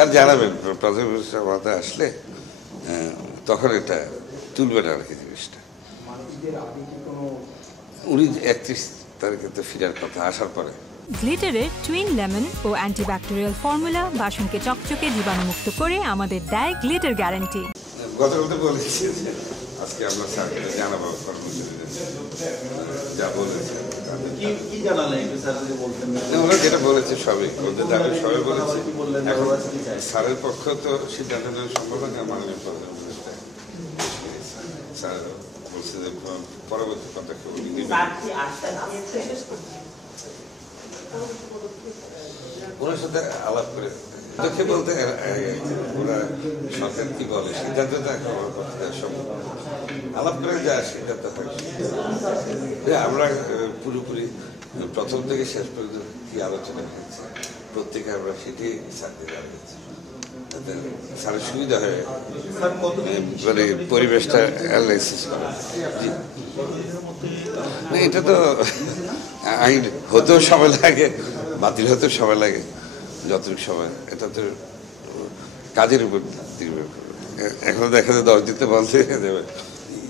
Sir জানাবেন প্রধান উপদেষ্টা মাথায় আসলে তখন এটা তুলবেন আর কি জিনিসটা। উনি 31 তারিখে তো ফিরার কথা, আসার পরে। গ্লিটারের টুইন লেমন ও অ্যান্টিব্যাকটেরিয়াল ফর্মুলা বাসনকে চকচকে জীবাণুমুক্ত করে আমাদের দেয় গ্লিটার গ্যারান্টি। গতকাল তো বলেছি যে আজকে আমরা স্যারকে জানাবো কর্মচারীদের যা বলেছে। ওরা যেটা বলেছে সবই ওদের দাবি সবাই বলেছে। এখন স্যারের পক্ষ তো সিদ্ধান্ত নেওয়ার সম্ভব না, মাননীয় প্রধান উপদেষ্টা স্যার বলছে যে পরবর্তী পদক্ষেপ ওনার সাথে আলাপ করে পদক্ষেপ বলতে ওরা সরকার কি বলে সিদ্ধান্তটা সম্ভব আলাপ করে যা সিদ্ধান্ত হয়। আমরা পুরোপুরি প্রথম থেকে শেষ পর্যন্ত কি আলোচনা হয়েছে প্রত্যেকে আমরা সেটি স্যারকে জানিয়েছি, স্যারের সুবিধা হয় মানে পরিবেশটা অ্যানালাইসিস করা। না এটা তো আইন হতেও সময় লাগে, বাতিল হতেও সময় লাগে, যতটুকু সময় এটা তো কাজের উপর নির্ভর করবে। এখনো দেখা যায় 10 দিতে বন্ধ হয়ে যাবে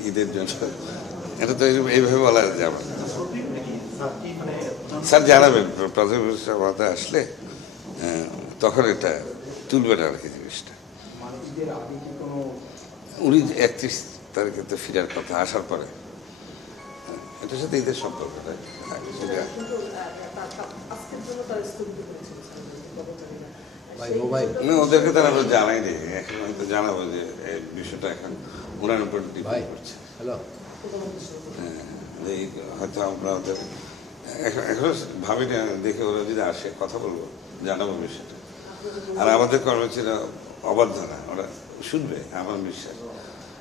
ঈদের জন্য, এটা তো এইভাবে বলা যাবে না। স্যার জানাবেন প্রধান উপদেষ্টা মাথায় আসলে তখন এটা তুলবেন আর কি জিনিসটা। উনি 31 তারিখে তো ফিরার কথা, আসার পরে। এটার সাথে ঈদের সম্পর্ক ওদেরকে তো আমরা জানাইনি, এখন হয়তো জানাবো যে এই বিষয়টা এখন ওনার উপর ডিপেন্ড করছে। হয়তো আমরা ওদের এখনো ভাবি না, দেখে ওরা যদি আসে কথা বলবো, জানাবো বিষয়টা। আর আমাদের কর্মচারীরা অবাধ্য না, ওরা শুনবে আমার বিশ্বাস।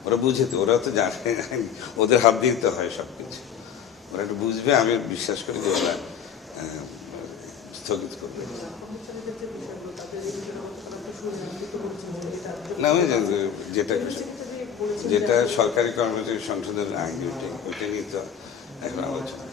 ওরা বুঝে তো, ওরা তো জানে ওদের হাত দিয়ে তো হয় সবকিছু, ওরা একটু বুঝবে, আমি বিশ্বাস করি যে ওরা স্থগিত করবে না। আমি যেটা সরকারি কর্মচারী সংসদের আইন ওইটা নিয়ে তো এখন আলোচনা।